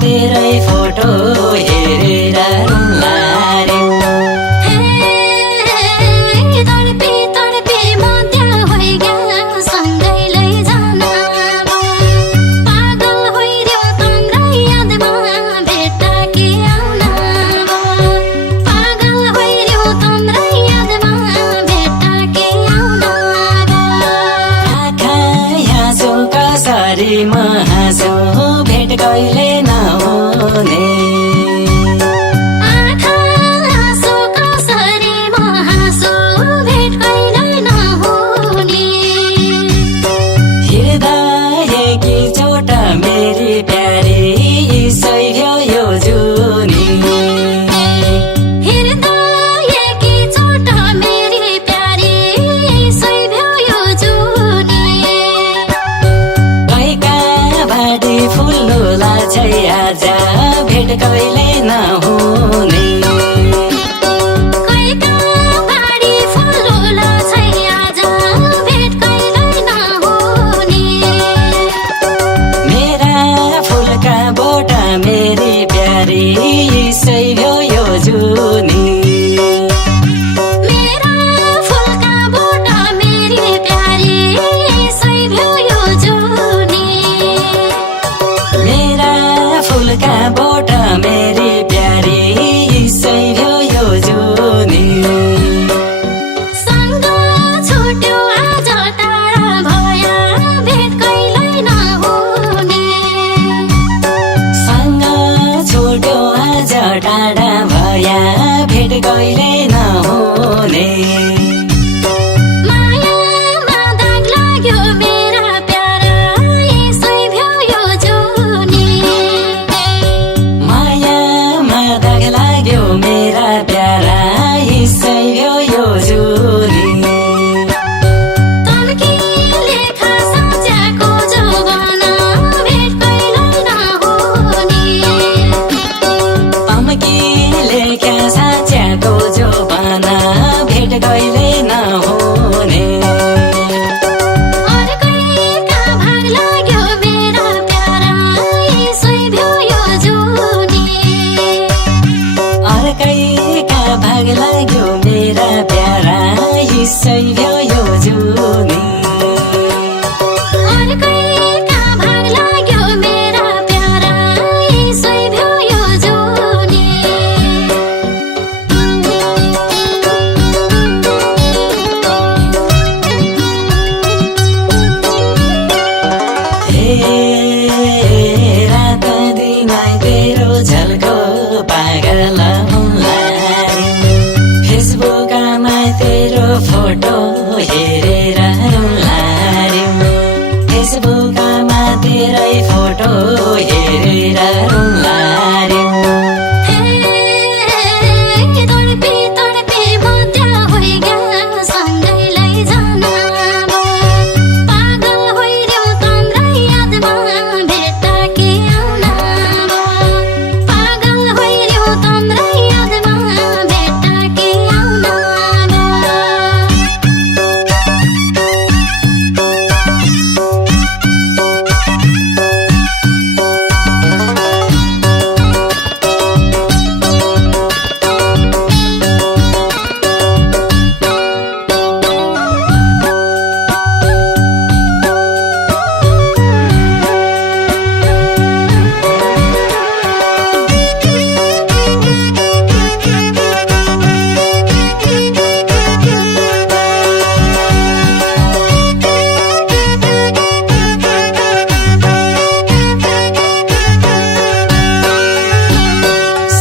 तेरै फोटो हेरेर रुला रे। तडपी तडपी म त्यहाँ होइगेँ सँगै लैजान पागल होइर्यो तम्रै यादमा भेट्टा के आउन पागल होइर्यो तम्रै यादमा भेट्टा के आउन आँखा हाँसो कसरी म हाँसो भेट कहिले नहुने। आँखा हाँसो कसरी म हाँसो भेट कहिले नहुने। हृदय की चोट मेरी प्यारी सह्यो यो जुनी। हृदय की चोट मेरी प्यारी सह्यो यो जुनी। कैका भाटी फुल्नुला छै आज भेट कहिले नहुने। कैका भाडी फुल्नुला छै आज भेट कहिले नहुने। मेरा फुलका बोटा मेरी प्यारी सह्यो यो जुनी। मेरा फुलका बोटा मेरी प्यारी सह्यो यो जुनी। मेरा फुलका बोटा मेरी प्यारी सह्यो यो जुनी। सँग छुट्यो आज टाढा भया भेट कहिल्यै नहुने। सँग छुट्यो आज टाढा भया भेट कहिले नहुने। मायामा दाग लाग्यो मेरा प्यारा सह्यो यो जुनी। मायामा दाग लाग्यो मेरा प्यारा सह्यो यो जुनी। तम्किले साँच्याको जोगाना भेट कहिल्यै नहुने। तम्किले क्या साँच्याको जोबाना भेट कहिले नहुने। अर्कैका भाग लाग्यो मेरा प्यारा सह्यो यो जुनी। अर्कैका भाग लाग्यो मेरा प्यारा सह्यो यो जुनी। अर्कैका भाग लाग्यो मेरा प्यारा सह्यो यो जुनी। हे रात दिनै तेरो झल्को पागल हुँला रे। फेसबुकमा तेरो फोटो हेरेर रुला रे। फेसबुकमा तेरै फोटो हेरेर रुला रे। तडपी तडपी म त्यहाँ होइगेँ सँगै लैजान पागल होइर्यो तम्रै यादमा भेट्टा के आउन पागल होइर्यो तम्रै यादमा भेट्टा के आउन।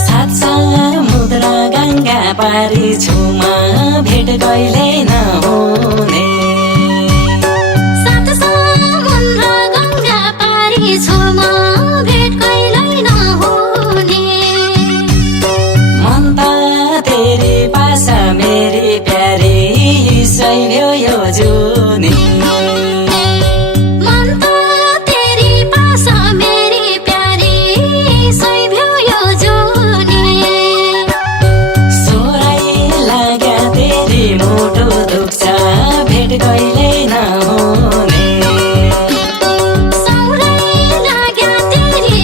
सात समुद्र गङ्गा पारी छुमा भेट कहिले नहुने। सात समुद्र गङ्गा पारी छुमा भेट कहिल्यै नहुने। मन त तेरी पास मेरी प्यारी सह्यो यो जुनी। मन त तेरी पास मेरी प्यारी सह्यो यो जुनी। सोराइ लाग्या तेरी मुटु दुख्छ भेट कहिले नहुने। सौरै लाग्या तेरी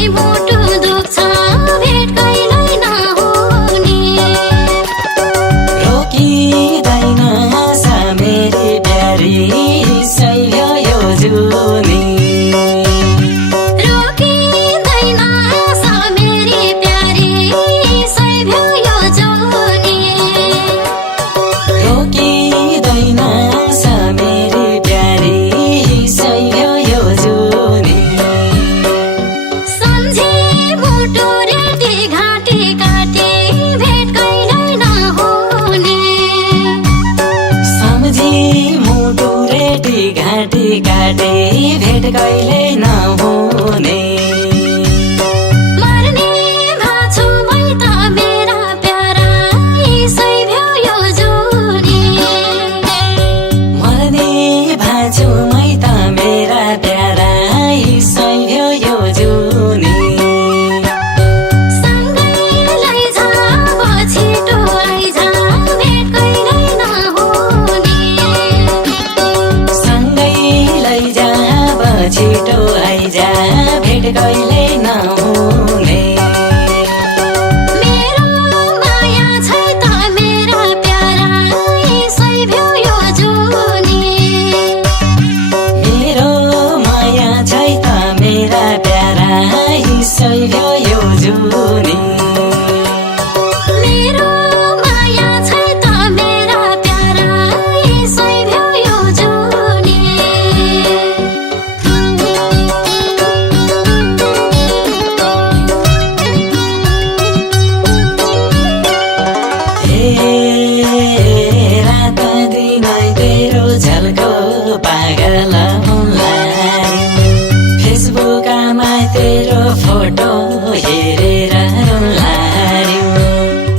हेरेर रुलार्यो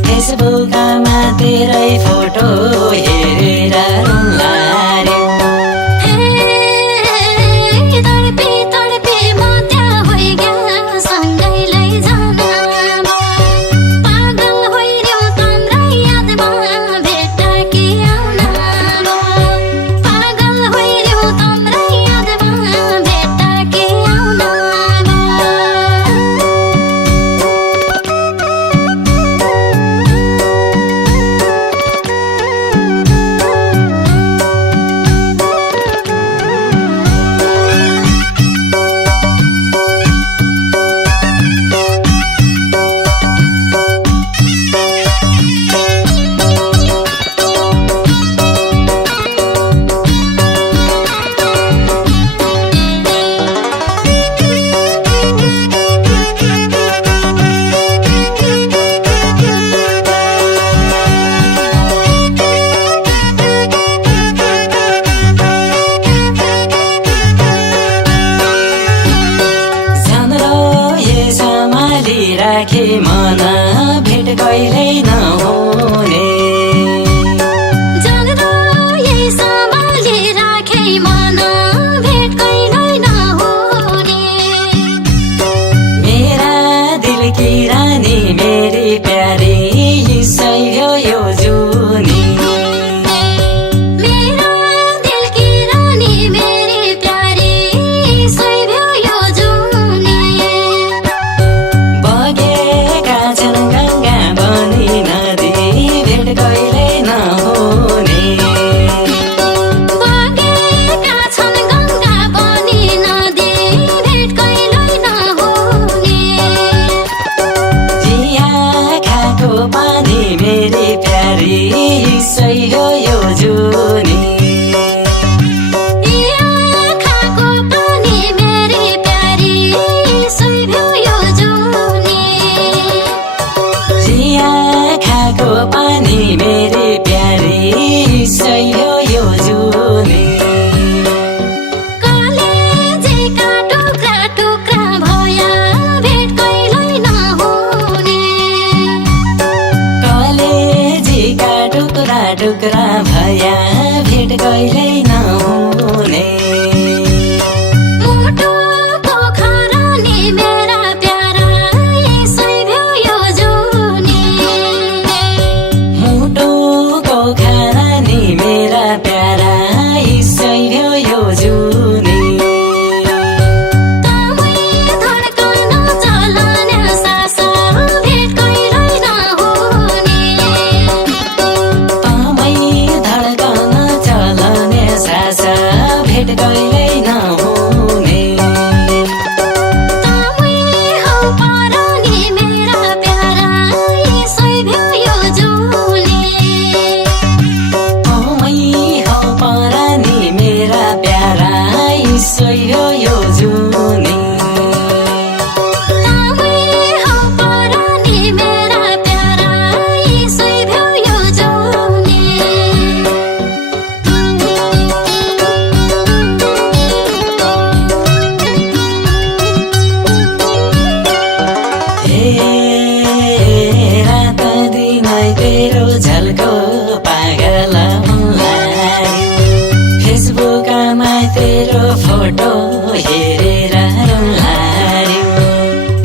फेसबुकमा तेरै फोटो हेरेर रुलार्यो तडपी तडपी म त्यहाँ होइगेँ सँगै लैजान पागल होइर्यो तम्रै यादमा भेट्टाकी आउन पागल होइर्यो तम्रै यादमा भेट्टाकी आउन राखे मन भेट कहिल्यै नहुने यही सम्हाली राखे मन भेट कहिल्यै नहुने मेरा दिल की रानी मेरी प्यारी सही हो यो जुनी मेरा दिल की रानी मेरी प्यारी सही हो यो जुनी बगेका छन् गङ्गा बनी नदी भेट कहिल्यै नहुने बगेका छन् गङ्गा बनी नदी भेट कहिल्यै नहुने जिया खाएको पानी मेरी प्यारी सही हो यो जुनी आँखाको पानी मेरी प्यारी सही हो यो जुनी जिया खाएको पानी मेरी प्यारी सही हो यो जुनी कलेजेका टुक्रा टुक्रा भया भेट कहिल्यै नहुने कलेजीका टुक्रा टुक्रा भया भेट कहिल्यै नहुने मुटुको खरानी मेरा प्यारा सही हो यो जुनी मुटुको खरानी मेरा प्यारा सही हो यो जुनी तमै धड्कन चल्ने सास भेट कहिल्यै नहुने तमै धड्कन चल्ने सास भेट कहिल्यै नहुने तमै हौ परानी मेरा प्यारा सही हो यो जुनी तमै हौ परानी मेरा प्यारा सही हो यो जुनी तमै हौ परानी मेरा प्यारा सही हो यो जुनी रात दिनै तेरो झल्को पागल मुलार्यो फेसबुकमा तेरो फोटो हेरेर रुलार्यो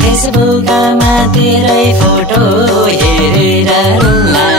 फेसबुकमा तेरै फोटो हेरेर रुलार्यो